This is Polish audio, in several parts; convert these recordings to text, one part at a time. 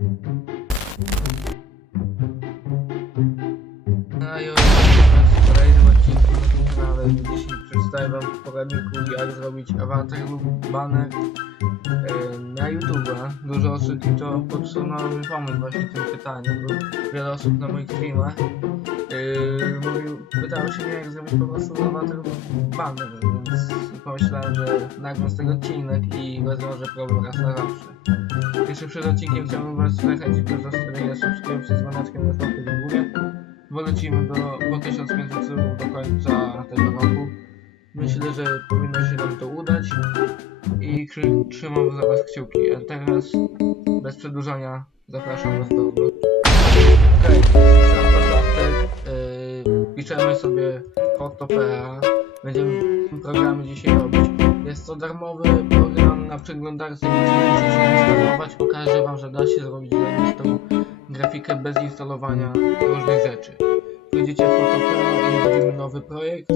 No i w kolejnym odcinku na tym kanale dzisiaj przedstawię wam poradniku jak zrobić awatar lub banner e, na YouTube. Dużo osób to podsunęło mi pomysł właśnie tym pytaniem, bo wiele osób na moich e, mówił, pytało się mnie jak zrobić po prostu lub banner, więc pomyślałem, że nagram z tego odcinek i rozwiążę problem raz na zawsze. Jeszcze przed odcinkiem chciałbym was zachęcić do zostawienia subskrypcji z dzwoneczkiem do łapy w górę bo lecimy do, po 1500 subów do końca tego roku. Myślę, że powinno się nam to udać i trzymam za Was kciuki. A teraz, bez przedłużania, zapraszam Was do. Yy, piszemy sobie Foto.pl. Będziemy programie dzisiaj robić. Jest to darmowy program na przeglądarce, musicie instalować. Pokażę Wam, że da się zrobić zajebistą grafikę bez instalowania różnych rzeczy. Wejdziecie w Photopea i robimy nowy projekt.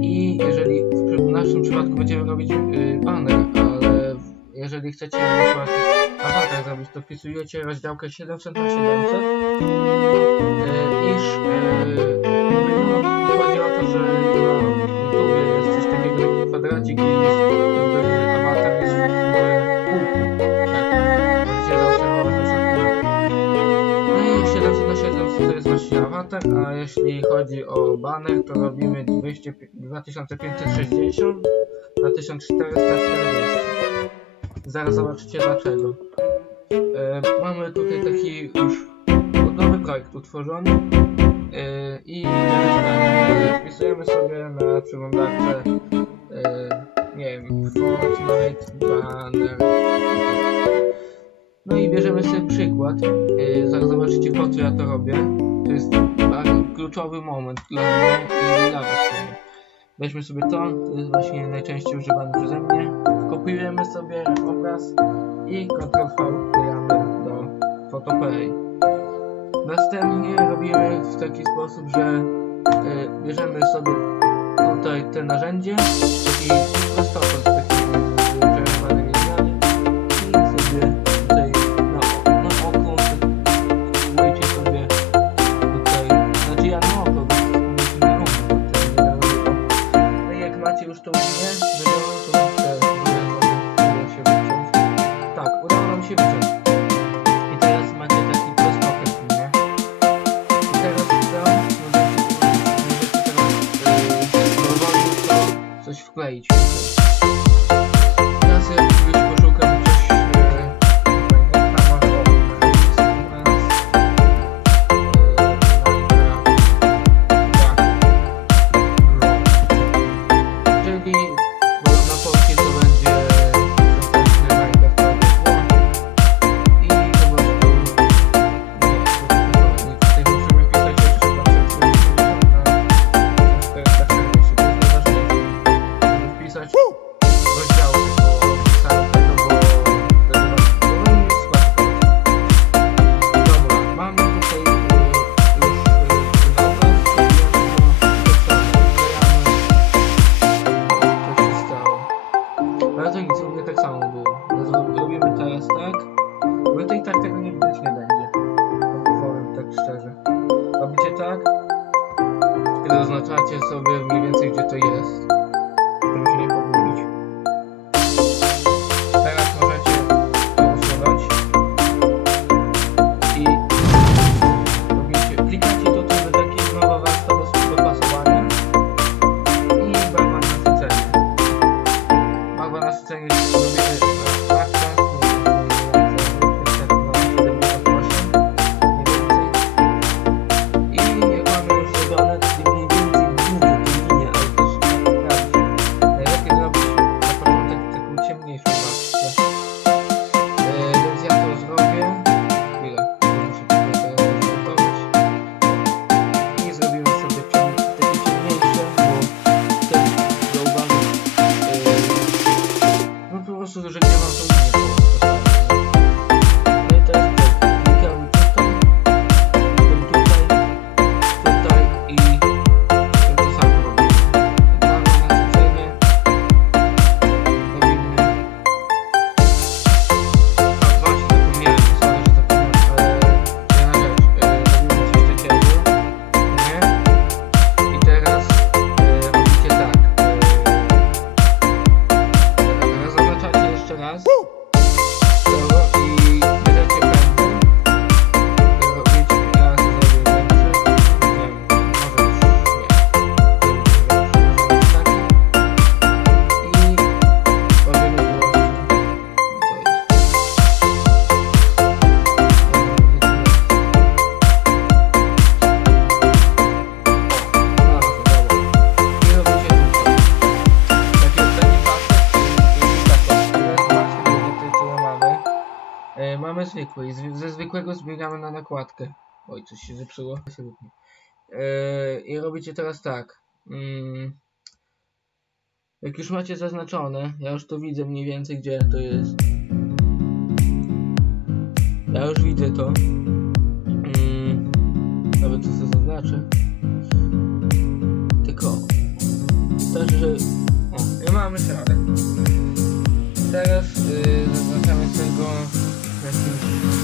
I jeżeli w naszym przypadku będziemy robić y, banner, jeżeli chcecie przykład awatar zrobić, to wpisujecie rozdziałkę 700 na 700 y, iż jakby, no, chodzi o to, że na YouTube jest coś takiego jak kwadracik i jest jakby awatar jest w kółku. Tak, no i 700 na 700 to jest właśnie awatar, a jeśli chodzi o banner, to robimy 200, 2560 na 1440. Zaraz zobaczycie dlaczego. E, mamy tutaj taki już nowy projekt utworzony e, i e, wpisujemy sobie na przeglądarce e, nie wiem, Fortnite Banner no i bierzemy sobie przykład. Yy, zaraz zobaczycie po co ja to robię. To jest bardzo kluczowy moment dla mnie i dla was. Weźmy sobie to, to jest właśnie najczęściej używany przeze mnie. Kopiujemy sobie obraz i Ctrl V wklejamy do Photopay. Następnie robimy w taki sposób, że yy, bierzemy sobie tutaj te narzędzie, taki prostokąt, to coś wkleić. Ja E, mamy zwykły i ze zwykłego zbieramy na nakładkę. Oj, coś się zepsuło. E, I robicie teraz tak. Mm, jak już macie zaznaczone, ja już to widzę mniej więcej gdzie to jest. Ja już widzę to. Mm, nawet co to zaznaczę. Tylko wystarczy, że... O, ja mamy szarę. Teraz yy, zaznaczamy tego bless you.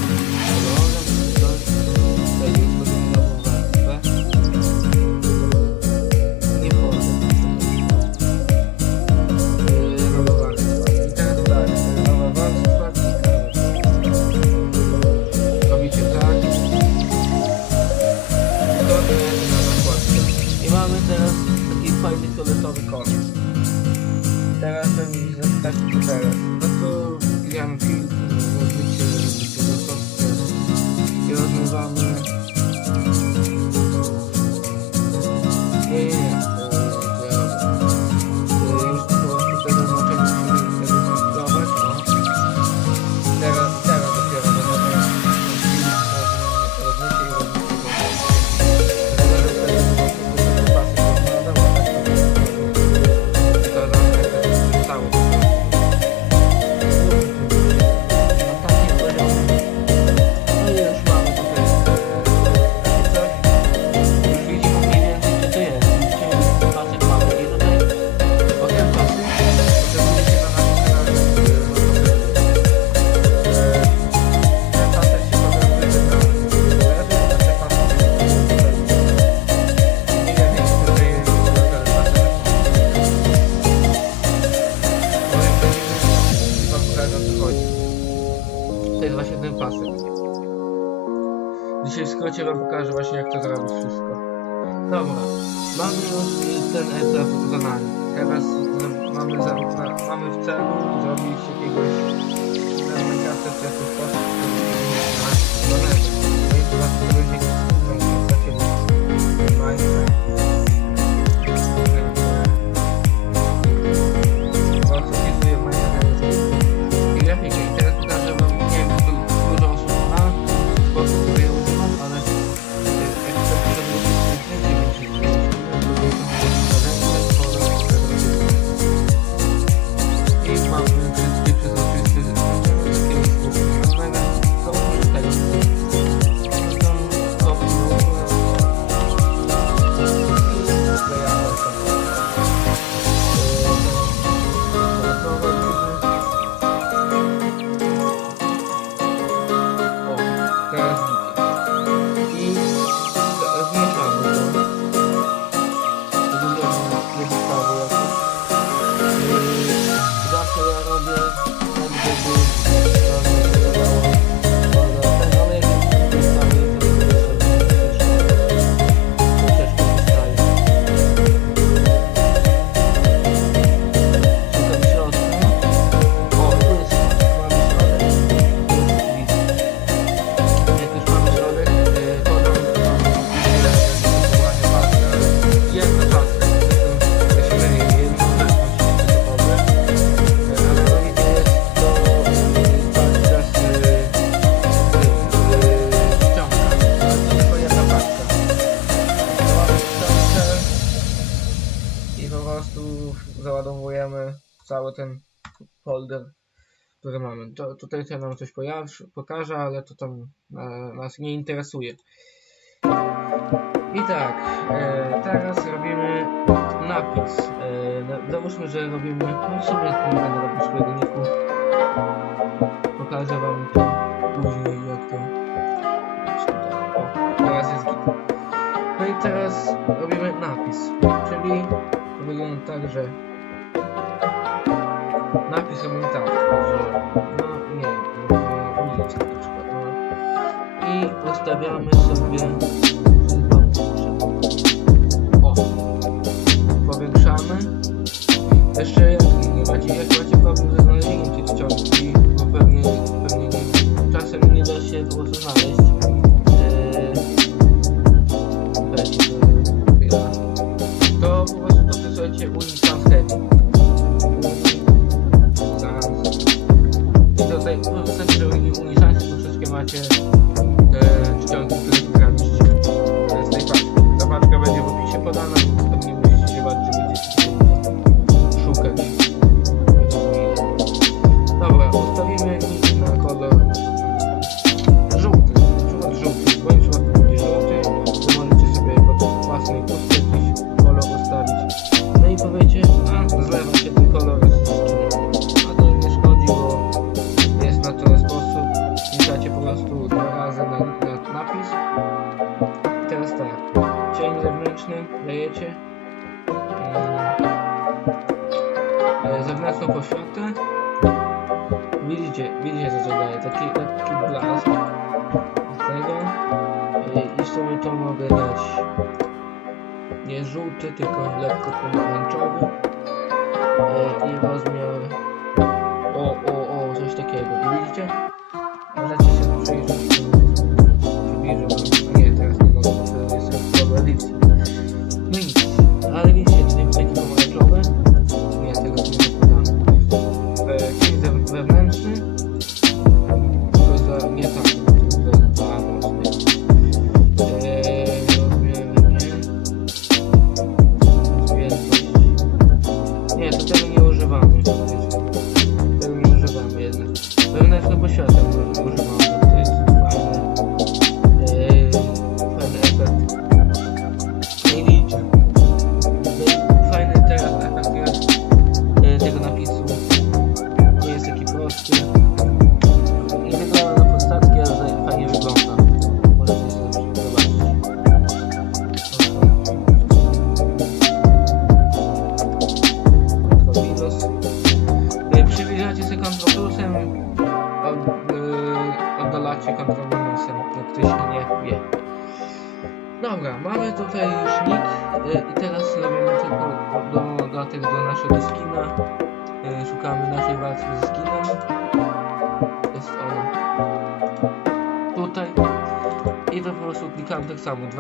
tutaj ten nam coś pokaże, ale to tam e, nas nie interesuje. I tak, e, teraz robimy napis. E, załóżmy, że robimy, no w nie będę robił swojego niku. Pokażę wam to później, jak to... O, teraz jest git. No i teraz robimy napis, czyli to wygląda tak, że napis robimy tak, że 代表没身边。widzicie, widzicie co to daje, taki lekki blask. Z tego. I, sobie to mogę dać nie żółty, tylko lekko pomarańczowy. E, I wezmę o, o, o, coś takiego, widzicie?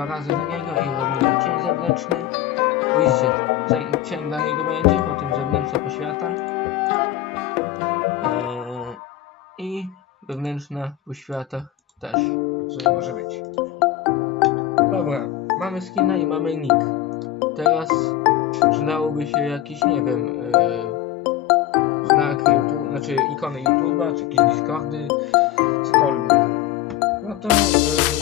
dwa razy do niego i robimy cień zewnętrzny. Widzicie, cień dla niego będzie, potem zewnętrzna poświata. E, I wewnętrzna poświata też, co może być. Dobra, mamy skina i mamy nick. Teraz przydałoby się jakiś, nie wiem, yy, znak YouTube, znaczy ikony YouTube'a, czy jakieś Discordy, cokolwiek. No to... Yy,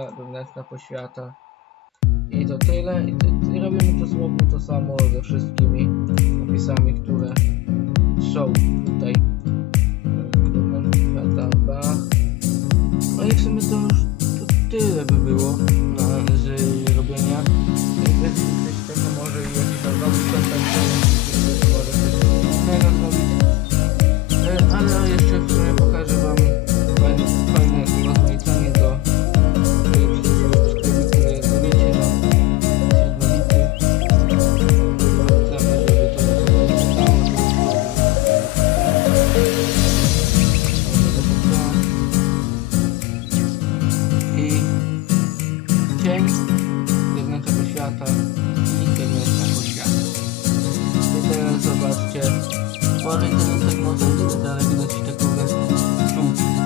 poświata, wewnętrzna poświata. I to tyle. I, to, i robimy dosłownie to samo ze wszystkimi napisami, które są tutaj. Wewnętrzna poświata, bach. No i w sumie to już to tyle by było Para ka ng tagmo sa dito talaga na si Tagugan. Sumunod na.